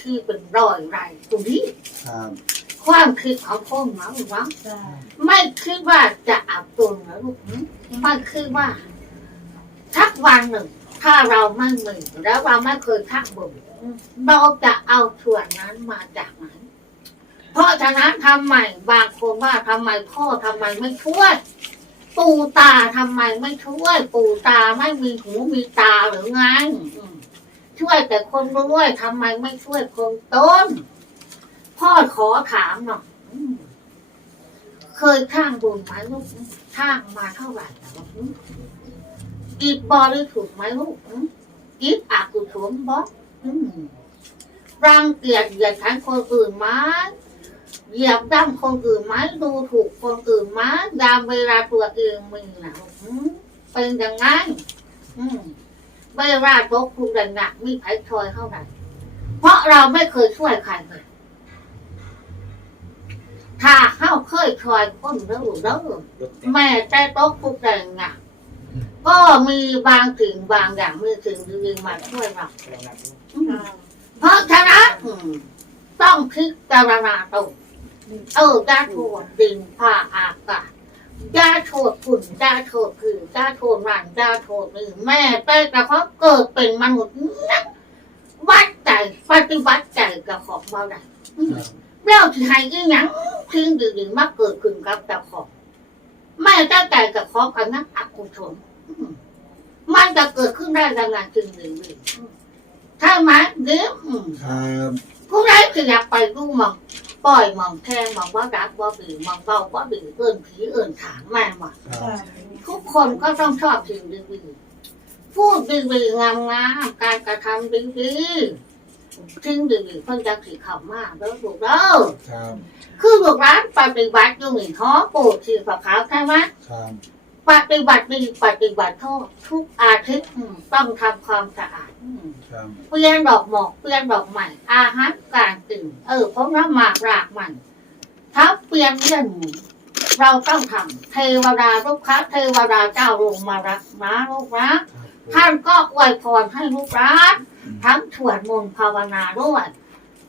คือเป็นรอยไรตรงนี้ครับความคิดของพ่อหมาหรือวะจ้าไม่คิดว่าจะเอาตัวนะลูกหึไม่คิดว่าทักวันหนึ่ง ถ้าเราไม่มีแล้วเราไม่เคยทักบุญเราจะเอาส่วนนั้นมาจากไหนเพราะฉะนั้นทำไมบางคนว่าทำไมพ่อทำไมไม่ช่วย ปู่ตาทำไมไม่ช่วย ปู่ตาไม่มีหูมีตาหรือไงช่วยแต่คนรวยทำไมไม่ช่วยคนต้น พ่อขอถามหน่อยเคยข้างบุญไหมลูกข้างมาเท่าไหร่กอีกบริสุทธิ์ไหมลูกอืมอีกอากุศลบอืมรังเกียจเหยียดฉันคนอื่นไหม เหยียบย่ำคนอื่นไหมดูถูกคนอื่นไหมยามเวลาตัวเองมีนะลูกเป็นอย่างไงอืมเวลาตกทุกข์หนักมีไผ่ชอยเท่าไหร่เพราะเราไม่เคยช่วยใครเลยถ้าเข้าเคยคอยคนเด้อเด้อแม่แต่ตกทุกแรงอะก็มีบางสิ่งบางอย่างมีสิ่งดีๆมาช่วยเราเพราะฉะนั้นต้องคิดจารณาตรง เออยาโทษดินผ้าอากาศยาโทษฝุ่นยาโทษผืนยาโทษรันยาโทษนี่แม่แต่กระเพาะเกิดเป็นมนุษย์นักวัดใจปฏิบัติใจกระของเบาได้อืมเราที่ให้อีหยังทิ้งดีๆมาเกิดขึ้นกับเจ้าของไม่ตั้งใจกับของกันนักอกุศลมันจะเกิดขึ้นได้ยังไงจึงดีๆถ้าไหมเดี๋ยวอืมผู้ใดที่อยากไปรู้มอง ปล่อยมองแทงมองว่ารักว่าบีมองเบาว่าบีเอื่นผีเอื่นถางแม่หมดครับจ้าทุกคนก็ต้องชอบสิ่งดีๆพูดดีๆงามๆการกระทำดีๆสิ่งดีๆคนจะขี่เข้ามาเด้อลูกเด้อครับคือลูกร้านปฏิบัติอยู่หนึ่งท้อปูดสีฝักขาวใช่ไหมครับ ปฏิบัติดีปฏิบัติโทษทุกอาทิตย์อืมต้องทำความสะอาดอืมครับเปลี่ยนดอกหมอกเปลี่ยนดอกใหม่อาหารการตื่นเออเพราะน้ำหมากรากมันถ้าเปลี่ยนเรื่องหมูเราต้องทำเทวดาลูกค้าเทวดาเจ้าลงมารักนะลูกนะท่านก็อวยพรให้ลูกร้านทั้งถวดมนต์ภาวนาด้วย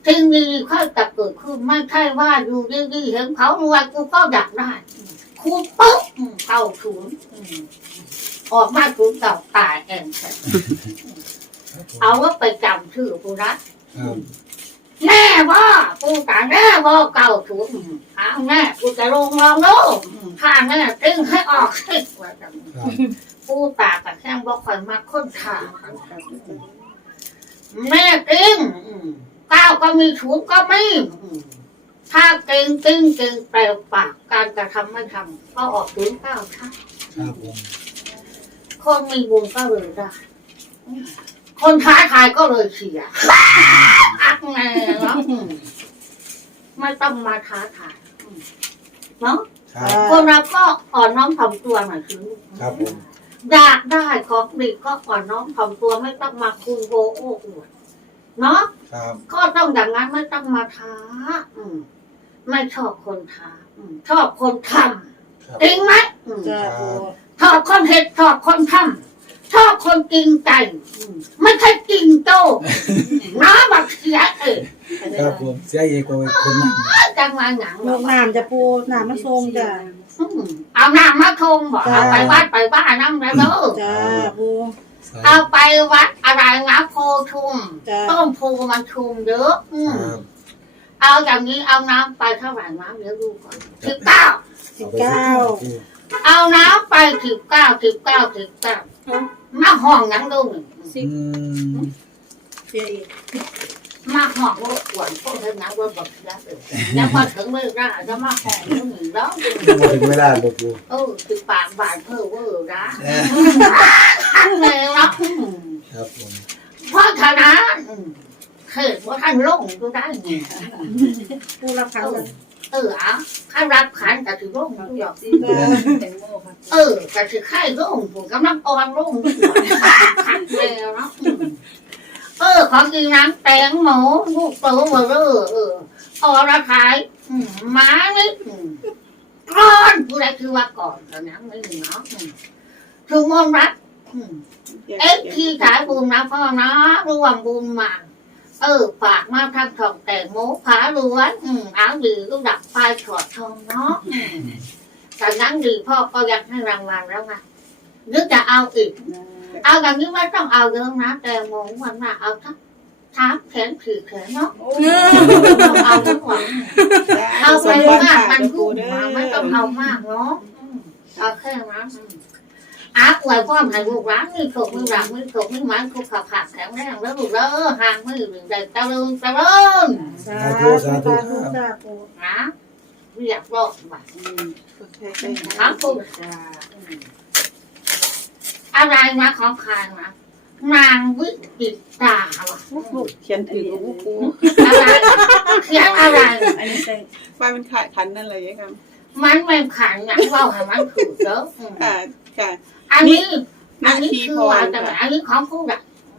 สิ่งดีค่อยจะเกิดขึ้นไม่ใช่ว่าอยู่ดีๆเห็นเขารวยกูก็อยากได้ คูปุ๊บอืมเข้าศูนย์อืมออกมาศูนย์เก่าตายเองเอาว่าไปจำชื่อกูนะครับแน่ว่าปูตาแน่ว่าเก่าถูกเอาแน่กูจะลงลองดูข้าแน่ตึงให้ออกให้ว่าจังครับปูตากับแข้งบอกคอยมาค้นทางแม่ตึงเก้าก็มีถูกก็มี ถ้าเก่งตึงเก่งแปลปากการกระทำไม่ทำก็ออกถึงเก้าค่ะครับผมคนมีบุญก็เลยได้คนท้าทายก็เลยเสียอักแน่เนาะอืมไม่ต้องมาท้าทายอืมเนาะครับคนเราก็อ่อนน้อมถ่อมตัวหน่อยคือครับผมอยากได้ของดีก็อ่อนน้อมถ่อมตัวไม่ต้องมาคุยโวโอ้อวดเนาะครับก็ต้องอย่างนั้นไม่ต้องมาท้า อืม ไม่ชอบคนท้าอืมชอบคนทครับำจริงไหมอืมจ้าปูชอบคนเห็ดชอบคนทำชอบคนจริงใจอืมไม่ใช่จริงโตน้าบักเสียเออครับผมเสียเอกว่าคนนั้นจังมาหนังลงน้ำจะปูน้ำมันทรงจ้าอืมเอาน้ำมาชมบอกจ้าเอาไปวัดไปบ้านนั่งแล้วเด้อจ้าปูเอาไปวัดอะไรนะโพชุมจ้าต้นโพมันชุมเยอะอืมครับ เอาอย่างนี้เอาน้ำไปเท่าไหร่น้ำเดี๋ยวดูก่อนสิบเก้า สิบเก้าเอาน้ำไปสิบเก้าสิบเก้าสิบเก้ามาห้องยังดูหนึ่งสิอืบมเสียอีกมาห้องรถกวนพวกเธอนักรถแบบนี้เลยยังมาถึงไม่ได้จะมาห้องนึงแล้วยังบ่ถึงเวลาบ่ปูเออสิปากบาทเพ้อเวอร์นะทันเลยเนาะครับผมเพราะฉะนั้น เขิดว่าท่านลงก็ได้ไงปูรับขันเลยเอออะข้ารับขันแต่ถือลงทุกอย่างจ้าเออแต่ถือไข่ลงผมกำลังอ่อนลงขันแล้วเนาะเออ ของกินน้ำแตงหมูลูกโตมาเออเอออระขายม้านี่ร้อนผู้ใดคือว่าก่อนตอนนั้นไม่มีเนาะอืมอมนรักเอ็กซ์ทีสายบุญนะพ่อนะรวมบุญมา เออฝากมาทำทองแต่โมผาล้วนอืมเอาดีลูกดักไฟถอดทองเนาะอืมแต่นั้นดีพ่อก็อยากให้รางวัลแล้วไงนึกจะเอาอีก เอาอย่างนี้ไม่ต้องเอาเยอะนะแต่โมวันน่ะเอาทักทักแขนถือแขนเนาะเอาทุกวันเอาไปมากมันพูดมาไม่ต้องเอามากเนาะอืมเอาแค่นั้น อืมอาอวยพ่อให้ลูกร้านมือถกมือหลังมือถกมือหมันคุกขับขับแข็งแรงแล้วลูกเด้อห่างมือหนึ่งใจตะลึงตะลึงสาธุสาธุสาธุนะเรียกรอบบัดน้ำปุ๊บอะไรนะของใครนะนางวิจิตราว่ะเขียนถือกับผู้ปูอะไรเขียนอะไรอันนี้ใส่ว่ามันขาดคันนั่นเลยครับมันไม่ขันอย่างว่าให้มันถูกเด้ออืมค่ะค่ะ อันนี้หอัน้านนี้ที่คือพว่ารแต่ค่ะอันนี้ของผู้ใด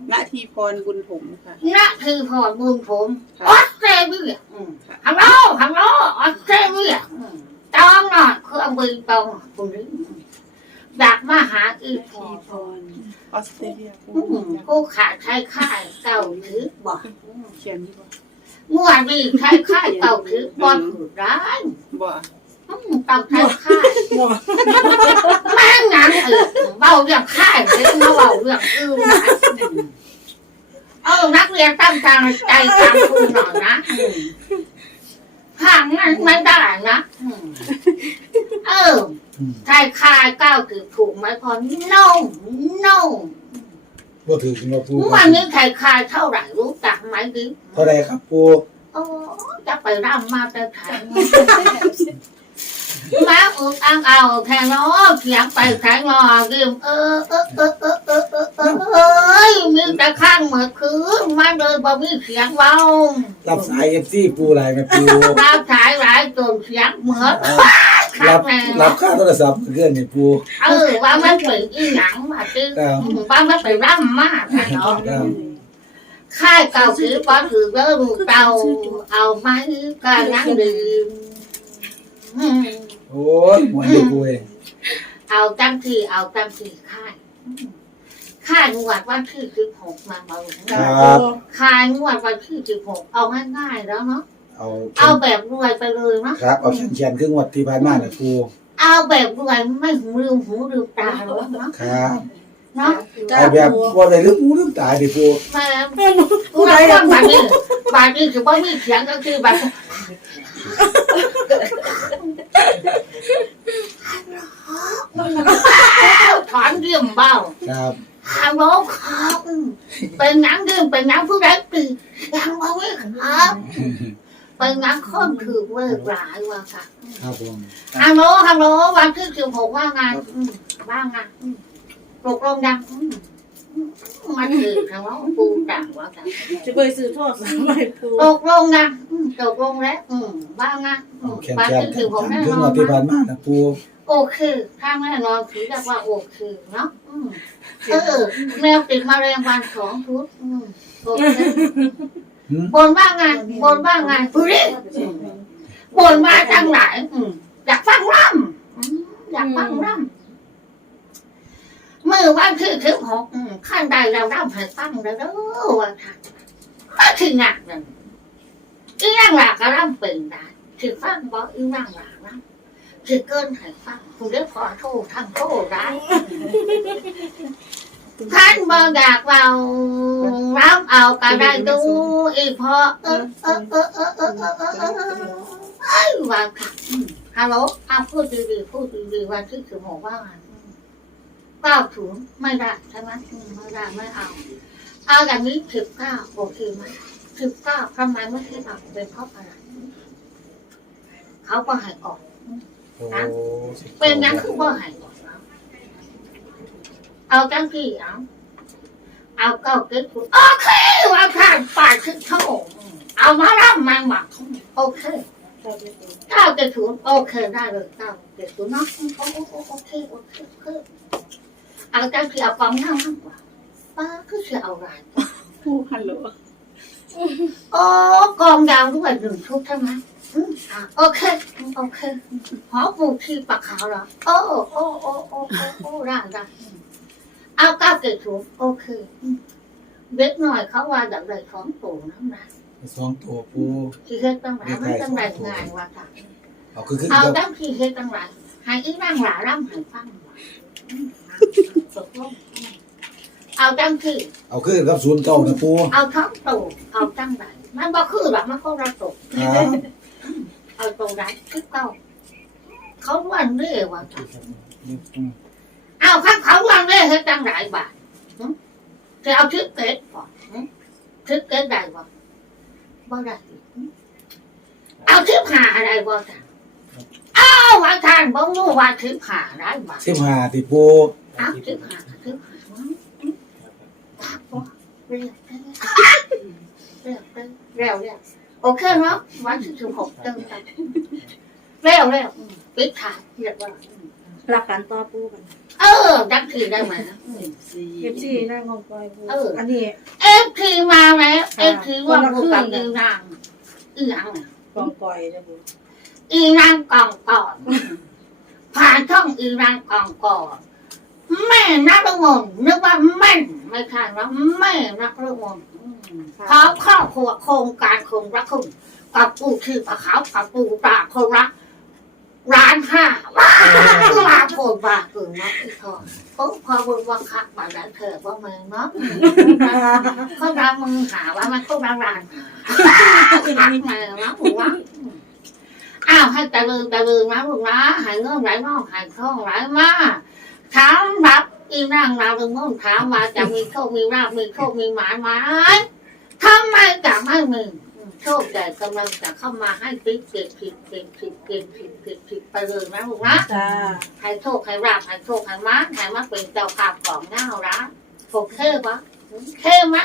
หน้าที่พรบุญถมค่ะนั่นคือพอบุญผมค่ะออสเตรเลียอืมฮัลโหลฮัลโหลออสเตรเลียอืมจองหน่อยเครื่องบินตรงคุณนี้อยากมาหาอีพอทีพรออสเตรเลียปูอืมกูขาดใช้ค่ายเก่าถือบอกเขียนดีกว่าเมื่อนี้ใช้ค่ายเก่าถือบอลถือร้ายบ่อืม ต้องใช้ค่ายแม่งงานเออเบาเรื่องค่ายเลยมาเบาเรื่องอื่นนะเออนักเรียนตั้งใจใจตามครูหน่อยนะห่างนั้นไม่ได้นะเอออืมชายคายก้าวถือถูกไหมพอ no no บ่ถือกินมาปูเมื่อวันนี้ชายคายเท่าไหร่รู้จักไหมดิเท่าไรครับปูโอ้จะไปร่ำมาแต่ไทย มาอุดอังเอาแทนน้อเสียงไปแทนงอริมเออเออเออเออเออเออเออเอ้ยมีแต่ข้างเหมื่อคืนมาเลยบ่มีเสียงเบารับสายเอฟซีปูหลายไหมปูเราฉายหลายจนเสียงเหมือนรับรับค่าโทรศัพท์เพื่อนนี่ปูเออว่ามันเป็นอีหยังมาจื้อว่ามันเป็นร่ำมากนะเนาะครับค่ายเก่าถือว่าถือเริ่มเก่าเอาไหมก็นั่งดื่ม โอ้ยหมวนเดียวปูเองเอาจังที่เอาจังที่ค่ายอืมค่ายงวดวันที่สิบหกมาเบาครับค่ายงวดวันที่สิบหกเอาง่ายๆแล้วเนาะเอาเอาแบบรวยไปเลยเนาะครับ เอาเขียนๆครึ่งวัดที่ผ่านมาน่ะปูเอาแบบรวยไม่หูลืมหูลืมตาเลยเนาะครับเนาะเอาแบบว่าอะไรลืมหูลืมตาดิปูแม่ผู้ใดคนบาดนี้บาดนี้คือว่ามีเสียงก็คือบาด ถอนเรี่ยมเบาครับฮัลโหลครับเป็นหนังเรื่องเป็นหนังผู้ใดตียังว่าไม่ครับเป็นหนังค้นคือเวิร์กหลายว่าค่ะครับผมฮัลโหลฮัลโหลวันที่สิบหกว่างานอืมว่างานอืมตกลงยังอื มมันคือทางว่าปูต่างว่าค่ะจะไปซื้อทอดสามใบปูตกลงนะอืมตกลงแล้วอืมบ้างนะอืเอามแขนบ้านแขนที่คถึงผมแน่รึ่นงอวันดที่ผ่านนะมาน่ะปูโอเคถ้าแน่นอนถือเรียกว่าโอเคเนาะอืมเออแมวติดมาเรียงวันสองชุดอืมโอเคหืมบนบ้างไงบนบ้างไงปุริบนมาจังไหนอืมอยากฟังร่ำอืมอยากฟังร่ำเมื่อวันที่ถึงหกขั้นใดเราร่ำให้ฟังแล้วเด้อว่าค่ะก็ถึงหนักนั่นอีนั่งหลักก็ร่ำเป็นได้ถือฟังบอกอีนั่งหลักนะถือเกินให้ฟังคุณได้พอโทษทางโทษได้ท่านบอกอยากเรารับเอาก็ได้ดูอีพอเออเออเออเออเออเออเออเออไอ้ว่าค่ะอืมฮัลโหลเอาพูดดีๆพูดดีๆวันที่ถึงหกว่าไงอืม เก้าถุงไม่ได้ใช่ไหมไม่ได้ไม่เอา เอาอย่างนี้สิบเก้าโอเคไหมสิบเก้าทำไมไม่ให้ออกเป็นเพราะอะไรเขาก็ให้ออกโอ้เป็นงั้นคือว่าให้ออกแล้วเอาจังที่เอาเอาเก้าเก็บคุณโอเคว่าผ่าปาดขึ้นเข้าเอามาล่ำมันบอกโอเคเก้าเก็บศูนย์โอเคได้เลยเก้าเก็บศูนย์เนาะโอเคโอเคโอเค เอาจังที่เอากองหน้ามากกว่าป้าคือจะเอาอะไรผู้ฮัลโหลโอ้กองยาวด้วยหนึ่งชุดใช่ไหมอืมอะโอเคโอเคหอปูที่ปากขาวเหรอโอ้โอ้โอ้โอ้โอ้โอ้ได้ได้อืมเอาเก้าเกตถุงโอเคอืมเด็กหน่อยเขาว่าดับเลยท้องตูนั่นนะสองตัวปูที่เฮ็ดตั้งหลายมันตั้งหลายงานว่าค่ะเอาคือขึ้นเอากับตั้งที่เฮ็ดตั้งหลายให้อีนั่งหลาร่ำให้ฟังว่าอืมตกลงอืม เอาตั้งที่เอาคือกับศูนย์เก้านะปูเอาท้องตูเอาตั้งไหนมันบ่คือหรอกมันคนละตกครับเอาตรงนั้นคือเก้าเขาวันเรื่อว่าค่ะเอาข้างเขาวันเรื่อเฮ็ดตั้งหลายบาทหึจะเอาทึกเกตบ่หึทึกเกตได้บ่บ่ได้หึเอาทึกหาอะไรบ่จ้ะเอา ว่าทานบ่รู้ว่าทึกหาได้บ่สิบห้าที่ปูเอาทึกหาทึกหาหึครับบ่เรียกเรียกเรียกเรียกโอเคเนาะวันที่สิบหกเติมกันเร็วเร็วอืมปิดถ่ายเรียกว่าอืมหลักการต่อปูกัน เออดักทีได้ไหมนะเอฟซีนั่งงงปล่อยปูเอออัอันนี้เอฟทีมาแล้วเอฟทีว่าผู้กับอีนางอีนางน่ะกองปล่อยนะปู อีนางกองก่อนผ่านช่องอีนางกองก่อนแม่นักละมนนึกว่าแม่นไม่ใช่ว่าแม่นักละมนอืมพร้อมครอบครัวโครงการโครงรักคุณกับปูคือปลาขาวกับปูตาคนรักร้านห้าว้าวลาโผล่บาถึงนะอีกทอโอ้พอบุญว่าคักมาแล้วเธอว่ามึงเนาะเขาดามึงหาว่ามันเขาดารานหาขักมาแล้วผมว่า อ้าวให้ตะลือตะลือนะผมนะหายเงื่อนไหลมากหายคล่องไหลมากถามรับอีนั่งเราถึงมุ่งถามว่าจะมีโชคมีราบมีโชคมีหมายไหมทำไมจะไม่มีโชคใหญ่กำลังจะเข้ามาให้ติ๊กเก็บผิดเก็บผิดเก็บผิดเก็บผิดไปเลยนะผมนะจ้าให้โชคให้ราบให้โชคให้มาให้มาเป็นเจ้าภาพของเงาละผมเท่ปะเท่ไหม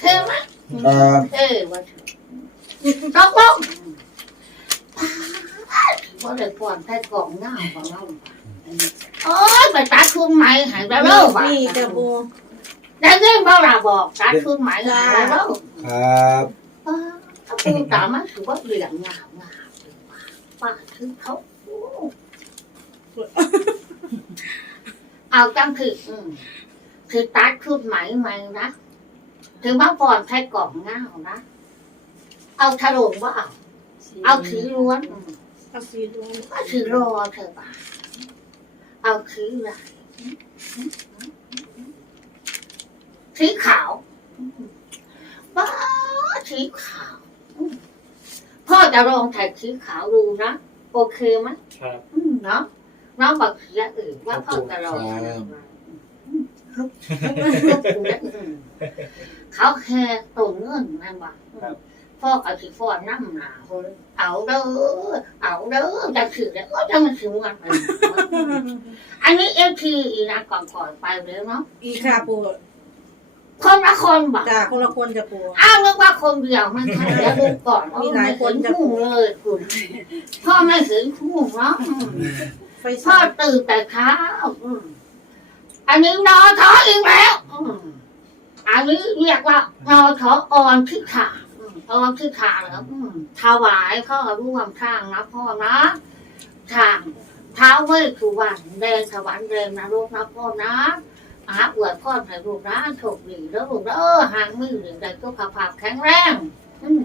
เท่ไหมครับเท่วะตกลง ว่าเลยก่อนใช้กล่องเงาของเราโอ้ยไปตัดทุนใหม่ให้ได้แล้ววะนี่จ้าปูได้เงินบ่เราบอกตัดทุนใหม่ให้ได้แล้วครับถ้าปูตามันถือว่าเหลี่ยมงามงามป้าถือเขาเอาจังคืออืมคือตัดชุดไหมไหมนะถือว่าก่อนใช้กล่องเงานะเอาถล่มว่าเอาเอาถือล้วนอืม เอาสีดวงก็ถือรอเธอป่ะเอาถืออะไรสีขาวป้าสีขาวอืมพ่อจะลองถ่ายสีขาวดูนะโอเคไหมครับอืมเนาะน้องบอกเสียอื่นว่าพ่อจะลองถ่ายเขาแค่ตัวเงินนั่นวะ พ่อเอาสิฟอนน้ำหนาคนเอาเด้อเอาเด้อจะถือแล้วก็จะมาถือมันไปอันนี้เอฟทีอีนะก่อนก่อนไปเลยเนาะอีค่ะปูคนละคนบอกจ้าคนละคนจ้าปูอ้าวนึกว่าคนเดียวมันใช่แล้วดูก่อนมีหลายคนคู่เลยคุณพ่อไม่ถึงคู่เนาะอืมไฟพ่อสายตื่นแต่เช้าอืมอันนี้นอทออีกแล้วอืมอันนี้เรียกว่านอทอออนทิขา อืมออนทิขาเหรออืมถวายพ่อร่วมทางนะพ่อนะทางเท้าเวทสุวรรณแดงสวรรค์แดงนะลูกนะพ่อนะอาอวดพ่อให้ลูกนะโชคดีแล้วลูกนะเออห่างมือหนึ่งใดก็ขับภาพแข็งแรงอืม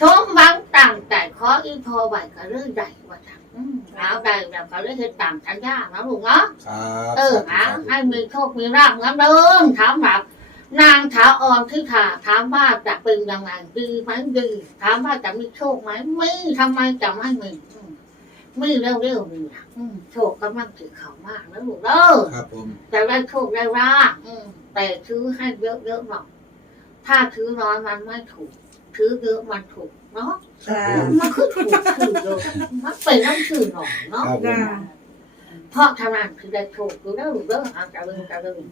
ชมบังตั้งแต่ขออีพอไหวก็เรื่องใดว่าทำอืมแล้วใดแบบเขาเรียกให้ต่างสัญญานะลูกเนาะครับเออนะให้มีโชคมีราบงั้นเดิมถามแบบ นางถาออนที่ขาถามว่าจะเป็นยังไงดีไหมดีถามว่าจะมีโชคไหมไม่ทำไมจะไม่มีอืมมีเร็วๆนี่นะอืมโชคกำลังถือเขามากนะลูกเออครับผมจะได้โชคได้ราบอืมแต่ซื้อให้เยอะๆหน่อยถ้าถือน้อยมันไม่ถูกถือเยอะมันถูกเนาะจ้ามันคือถูกถือเยอะมันเป็นน้ำถือหน่อยเนาะครับผมจ้าเพราะทำงานคือได้โชคคือได้รู้เรื่องอาจจะเรื่องจะเรื่องอี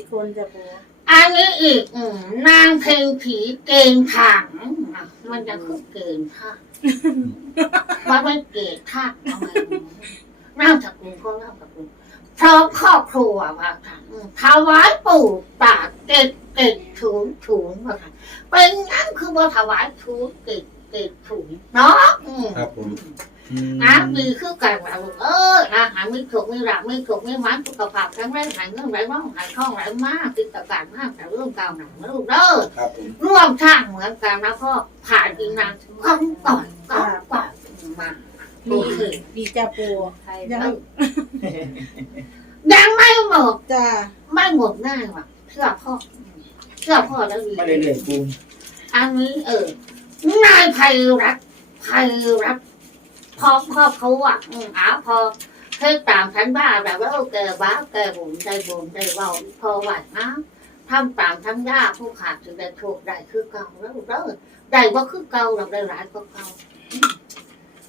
กคนจ้าปูอันนี้อีกอืมนางเพลงผีเกณฑ์ทางอะมันจะคือเกณฑ์ท่าว่าไม่เกณฑ์ท่าทำไมน่าจากคุณก็น่าจากคุณพร้อมครอบครัวว่าค่ะอืมถวายปู่ตาเกตเกตถูนถูนว่าค่ะเป็นงั้นคือว่าถวายถูนเกตเกกิดถุงเนาะอืมครับผม อืมอามีคือกันว่าลูกเอออาหารไม่ถูกไม่หลับไม่ถูกไม่มันสุขภาพแข็งแรงหายเงินไหลว่องหายคล่องไหลมากติดต่อการมากแต่เรื่องเก่าหนังนะลูกเด้อครับผมร่วมช่างเหมือนกันแล้วก็ผ่านอีกนางก้องก่อนก้องก่อนมาโอดีเคดีจ้าปูยังยังไม่หมดจ้าไม่หมดง่ายว่ะเชื่อพ่อเชื่อพ่อแล้วดีมาเรื่อยๆปูอันนี้เออนายไพรัตน์ไพรัตน์ พร้อมครอบเขาอะอืมอาพอเฮ้ยตามฉันบ้าแบบว่าแกบ้าแกบุญได้บุญได้เบาพอไหวนะทำตามทั้งยากผู้ขาดถึงได้ถูกได้คือเก่าแล้วเด้อได้ว่าคือเก่าเราได้หลายก็เก่า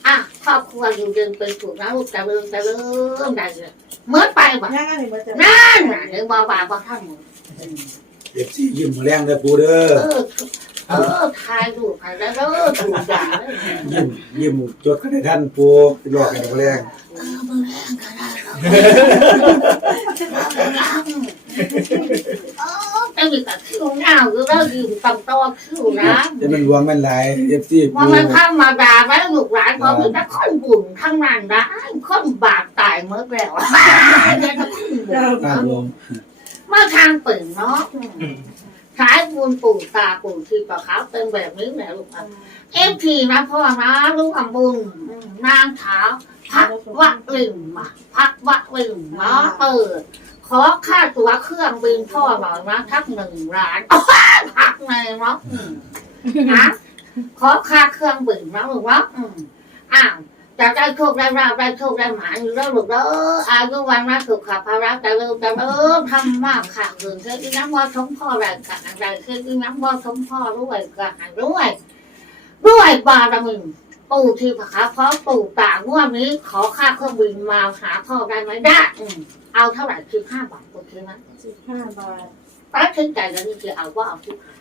อะครอบครัวอยู่เดินเป็นถูกนะลูกจะเริ่มจะเริ่มได้เลยเมื่อไปบ่ย่างนั่นน่ะเดี๋ยวบ่าวบ่าวบ่ท่านหมดเอฟซียิ้มมาแรงเด้อปูเด้อ เออเออทายดูใครแล้วเด้อถูกด่าเลยยิ้มยิ้มจดกันได้ท่านปูเป็นรอกกันมาแรงเออมึงแรงก็ได้หรอกเออแต่มีแต่คิวหน้าอยู่แล้วยืมตังตัวคิวนะจะมันหวงแมันหลายเอฟซีปูว่ามันข้ามมาด่าไว้ลูกหลานก็มีแต่คนบุญทั้งนั้นนะคนบาปตายเมื่อแล้วแต่คนบุญครับผมเมื่อทางเปิดเนาะ สายบุญปู่ตาปู่ที่ปะขาวเป็นแบบนี้แหละลูกอะเอฟทีนะพ่อนะลูกอำบุญอืมนางขาวพักวะลึงมาพักวะลึงมาเปิดขอค่าตั๋วเครื่องบินพ่อหน่อยนะทักหนึ่งล้านอ้าวพักในเนาะอืมนะขอค่าเครื่องบินนะลูกว่าอืมอ้าว จะได้โชคได้ราบได้โชคได้หมายอยู่แล้วลูกเด้ออายุวันนะสุขภาระแต่เริ่มแต่เริ่มทำมากค่ะเงินเคยนน้ำว่าสมพ่อแรงกันอะไรเคยนน้ำว่าสมพ่อรวยกันรวยด้วยบารมีปู่ที่พระเพราะปู่ต่างวดนี้ขอค่าเครื่องบินมาหาพ่อได้ไหมได้เอาเท่าไหร่สิบห้าบาทโอเคไหมสิบห้าบาทตัดสินใจแล้วนี่คือเอาว่าเอาสิบห้า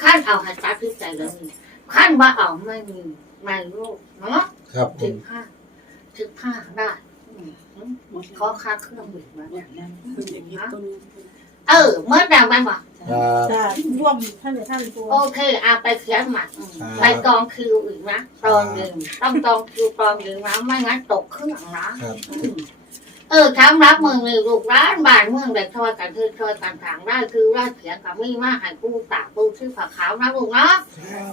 ขั้นเอาให้ตัดสินใจแล้วนี่ขั้นว่าเอาไม่มี ไม่รู้เนาะครับผสิมบห้าสิบห้าได้อืมขอค่าเครื่องบินมาเนี่ยคุณอย่างนี้ต้นเออเมื่อดาวมันบอกครับจ้าร่วมท่านเลยท่านปูโอเคเอาไปเขียนหมัดอืมไปกองคิวอีกนะตอนหนึ่งต้องกองคิวตอนหนึ่งนะไม่งั้นตกเครื่องนะครับ เออทำรับเมืองนี่ลูกร้านบ้านเมืองเด็กช่วยกันคือช่วยกันทางได้คือว่าเสียงกับมีมากให้ผู้ตากผู้ชื่อผักขาวนะลูกเนาะ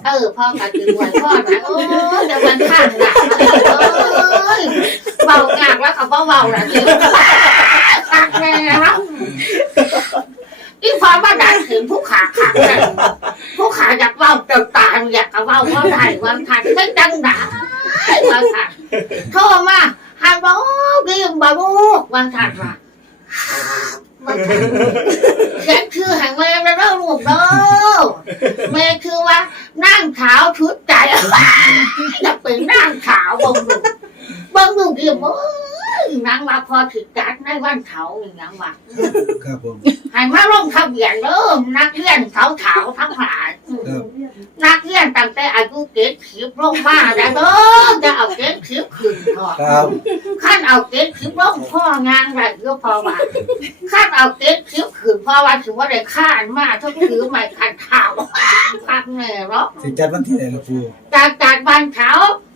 เออพ่อกับจือไหวพ่อนะโอ้ยเดี๋ยวมันข้างหนักเอ้ยเบาหนักแล้วกับเบาเบาๆนะจริงตักแน่แล้วอีพอมาดันถึงผู้ขาขาดเลยผู้ขาอยากเบาจนตายอยากกับเบาเพราะไทยวันทันไม่ดังด่าวันทันโทรมา ฮัลโหลกิมบาลูกวันถัดมาวันถัดเขียนชื่อแห่งแม่แล้วเด้อลูกเด้อแม่คือว่านั่งขาวชุดใจอยากเป็นนั่งขาวเบังดูเบังดูกิมเอ้ยนางว่าพอถึงจัดในวันเขาอย่างนั้นว่าครับผมให้มาลงทะเบียนเด้อนักเรียนเขาขาวๆทั้งหลายครับ นักเรียนตั้งแต่อายุเจ็ดสิบลงมาแล้วเด้อจะเอาเจ็ดสิบขึ้นพอครับขั้นเอาเก็บคลิปลงพ่องานไรก็พอว่าขั้นเอาเก็บคลิปขืนพ่อว่าถือว่าได้ข้านมากทุกถือไม่ขันเท้าพักแน่หรอกสิจัดวันที่ไหนล่ะปูจากจากวันเช้า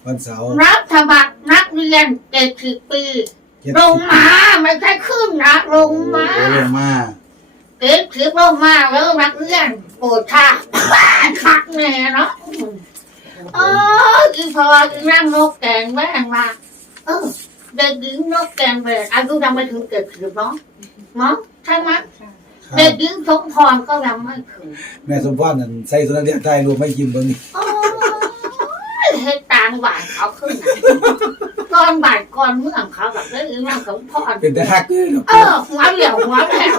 วันเสาร์รับสมัครนักเรียนเจ็ดสิบปีเจ็ดลสิงบมาไม่ใช่ขึ้นนะลงมาโอ้ลงมา เก็บคลิปลงมาแล้วนักเรียนโปรดท่าคักแน่เนาะเอออีพออีนั่งนกแกงแม่งมาเออเด็กหญิงนกแกงแบกอายุยังไม่ถึงเกิดสิบเนาะเนาะใช่ไหมครับเด็กหญิงสมพรก็ยังไม่ถึงแม่สมพรนั่นใส่สุนัขเลี้ยงไทยรวมไม่ยิ้มเบิ่งนี่โอ้ยเฮ็ดตางหวานเขาขึ้นน่ะ ก้อนบาดก้อนเมืองเขาแบบเด็กหญิงนางสมพรเป็นแต่ฮักเด้อเออหัวเหลี่ยวหัวแหลม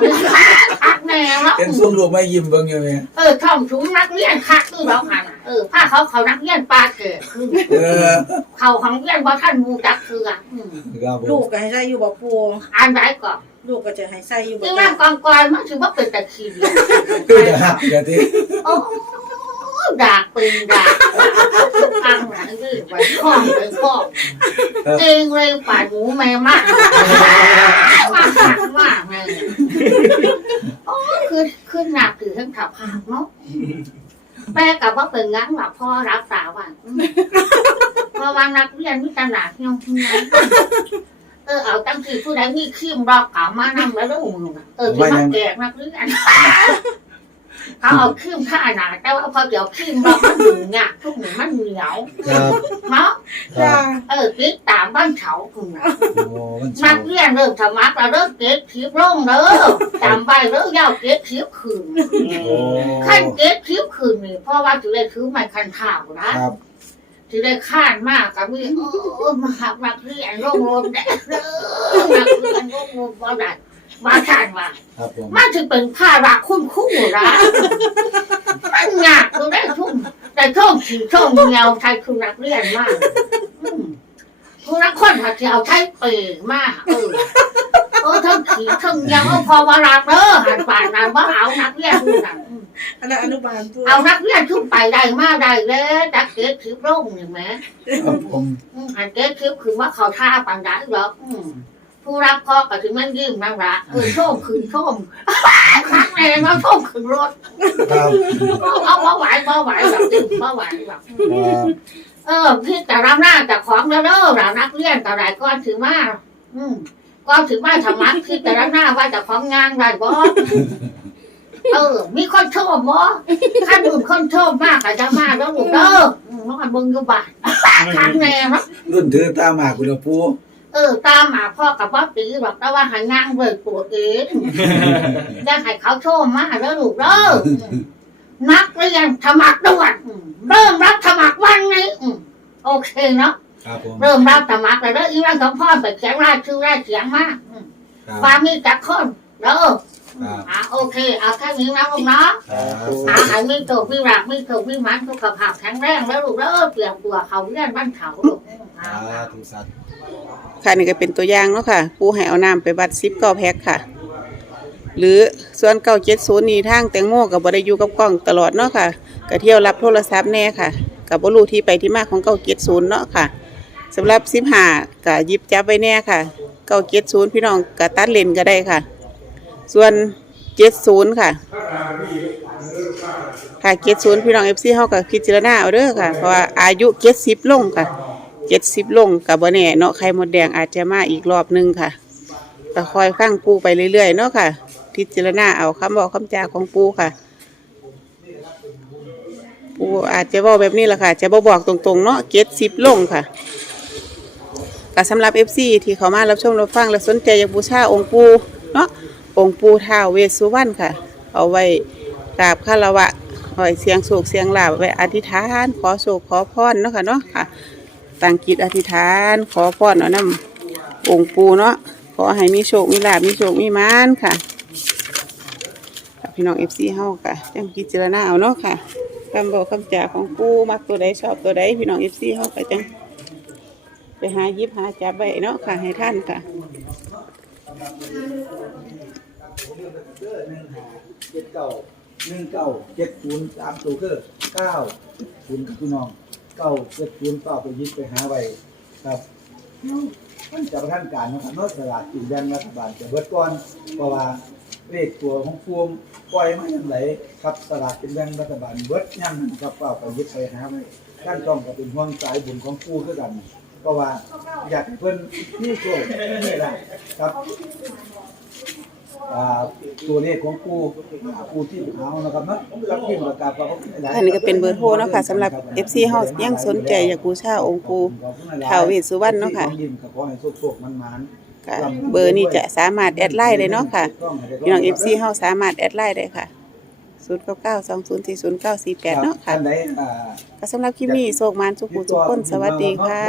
คักแน่แล้วเป็นส้มรวมไม่ยิ้มเบิ่งอยู่แม่เออท่องถุงนักเรียนคักคือเราหันน่ะเออผ้าเขาเขานักเรียนปลาเกิดขึ้นเออเขาของเรียนว่าท่านมูจักคืออะอืมครับผลูมกก็ให้ใส่อยู่บ่ปูอ่านได้ก่อนลูกก็จะให้ใส่อยู่บ่ที่จ้านั่งกองกอยมันถือว่าเป็นตะคีเดียวคือแต่ฮักกันที่โอ้ดากปืนดากอังหลังยืดไว้ข้องไว้ข้อง เองเลยป่าหนูแม่มากมากมากมากแม่โอ้คือคือหนักถือทั้งขับหางเนาะแม่กับว่าเป็นงั้นว่าพ่อรักษาว่าอืมเพราะว่านักเรียนมีตลาดยองที่นั้นเออเอาตั้งที่ผู้ใดมีขีมรอกกล่าวมานำแล้วลูกเออที่มาแจกนักเรียน เขาเอาขีมข้าหนาแต่ว่าพอเดี๋ยวขีมรอกมันหนึ่งเนี่ยทุกหนึ่งมันเหนียวครับเนาะครับเออติดตามบ้านเขาคุณนะโอ้มันนัเฉากเรียนเริ่มสมัครแล้วเริ่มเก็บทิพย์ลงเด้อจำไว้เริ่มยาวเก็บทิพย์คืนโอ้ขั้นเก็บทิพย์คืนนี่เพราะว่าถือได้ถือไม้คันข่าวนะครับถือได้ข้านมากกับมีโอ้มาหักนักเรียนโรงรมแดดเด้อนักเรียนโรงรมบ่ได้ มาทานว่าครับผมมันถึงเป็นภาระคุณครู่ละมันยากตรงได้ทุ่มแต่ช่องขี่ช่องเงาไทยคือนักเรียนมากอืมผู้นักคนหัดที่เอาไทยเปย์มากเออเออทั้งขี่ทั้งเงาเอาพอมาลาเด้อหันป่านนั้นว่าเอานักเรียนผู้นั้นอืมอันนั้นอนุบาลปูเอานักเรียนขึ้นไปได้มากได้เลยจักเก็ตทิพย์ร่งเห็นไหมครับผมอืมอันเก็ตทิพย์คือว่าเขาท่าปันได้หรอก อืมผู้รับพ่อก็ถึงมันยิ้มนั่งละเออโชคคืนโชคครั้งแรกมาโชคคืนรถครับเอาเอาไหวเอาไหวแบบดึงเอาไหวแบบครับเออพี่แต่รับหน้าจากของแล้วเด้อเรานักเรียนแต่ไรก่อนถือมาอืมก่อนถือมาธรรมะพี่แต่รับหน้าว่าจะของงานได้บ่เออ มีคนชมบ่ข้าดื่มคนชมมากแต่จะมาแล้วลูกเด้ออืมน้องอันเบิ่งอยู่บ้านครั้งแน่เนาะรุ่นถือตามหมากคุณละปู เออตามหมาพ่อกับพ่อตีหรอกแต่ว่าใหางานเบิกตัวเองจะให้เขาโชว์มาแล้วลูกเด้อนักเรียนสมัครด่วนอืมเริ่มรับสมัครวันนี้อืมโอเคเนาะครับผมเริ่มรับสมัครแล้วเด้ออีร่างของพ่อไปเขียนรายชื่อรายเสียงมาอืมครับความมีจักคนเด้อ ครับอ่าโอเคเอาแค่นี้นะลูกเนาะครับอ่าให้มีตัวมีรักมีตัวมีมันสุขภาพแข็งแรงแล้วลูกเด้อเตรียมตัวเขาเรียนบ้านเขาลูกอืมสาอ่าธุสาธุ ค่ะนี่ก็เป็นตัวอย่างเนาะค่ะ ปูให้เอาน้ำไปบัดซิปเก้าแพ็คค่ะ หรือส่วนเก้าเจ็ดศูนย์นี่ทางแตงโมกับบริยูกับกล้องตลอดเนาะค่ะก็เที่ยวรับโทรศัพท์แน่ค่ะ กับบรูที่ไปที่มาของเก้าเจ็ดศูนย์เนาะค่ะสำหรับสิบห้าก็หยิบจับไว้แน่ค่ะเก้าเจ็ดศูนย์พี่น้องก็ตัดเลนก็ได้ค่ะ ส่วนเจ็ดศูนย์ค่ะค่ะเจ็ดศูนย์พี่น้องเอฟซีเขาก็พิจารณาเอาเด้อค่ะ เพราะว่าอายุเจ็ดสิบลงค่ะเจ็ดสิบลงกับบ่แน่เนาะไข่มดแดงอาจจะมาอีกรอบหนึงค่ะก็คอยฟังปูไปเรื่อยๆเนาะค่ะ พิจารณาเอาคำบอกคำจาของปูค่ะ ปูอาจจะบอกแบบนี้แหละค่ะ จะบอบอกตรงๆเนาะเจ็ดสิบลงค่ะก็สำหรับเอฟซีที่เขามารับชมรับฟังและสนใจอยากบูชาองค์ปู องค์ปูท้าเวสสุวรรณค่ะ เอาไว้กราบคารวะหอยเสียงโศกเสียงลาบไว้อธิษฐานขอโศกขอพรเนาะค่ะเนาะค่ะตั้งจิตอธิษฐานขอพรเอาะนำองค์ปูเนาะขอให้มีโชคมีลาบมีโชคมีมานค่ะพี่น้องเอฟซีเฮาค่ะจังพิจารณาเอาเนาะค่ะคำบอกคำจ่าของปูมักตัวใดชอบตัวใดพี่น้องเอฟซีเฮาก็จังไปหายิบหาจับไว้เนาะค่ะให้ท่านค่ะ เจ็ดเก้าหนึ่งเก้าเจ็ดศูนย์สามตัวคือเก้าศูนย์ครับพี่น้องเก้าเจ็ดศูนย์ต่อไปยิบไปหาไว้ครับมันจะประทันการนะครับนอกสลากกินแบ่งรัฐบาลจะเบิดก่อนเพราะว่าเลขตัวของฟูมปล่อยมาอย่างไรครับสลากกินแบ่งรัฐบาลเบิดยังครับเปล่าไปยิบไปหาไว้ท่านต้องก็เป็นห่วงสายบุญของฟูคือกันเพราะว่าอยากเพิ่นนี่โชคนี่แหละครับ ตัวเลขของปูอ่าปูที่เอานะครับเนาะรับพิมพ์ประกาศว่าเขาหลายอันนี้ก็เป็นเบอร์โทรเนาะค่ะสำหรับ FC เฮายังสนใจอยากบูชาองค์ปู่ท้าวเวสสุวรรณเนาะค่ะขอให้โชคๆมันๆค่ะเบอร์นี้จะสามารถแอดไลน์ได้เนาะค่ะพี่น้อง FC เฮาสามารถแอดไลน์ได้ค่ะ0992040948เนาะค่ะท่านใดอ่าก็สำหรับคลิปนี้โศกมานสุขุสุขคนสวัสดีค่ะ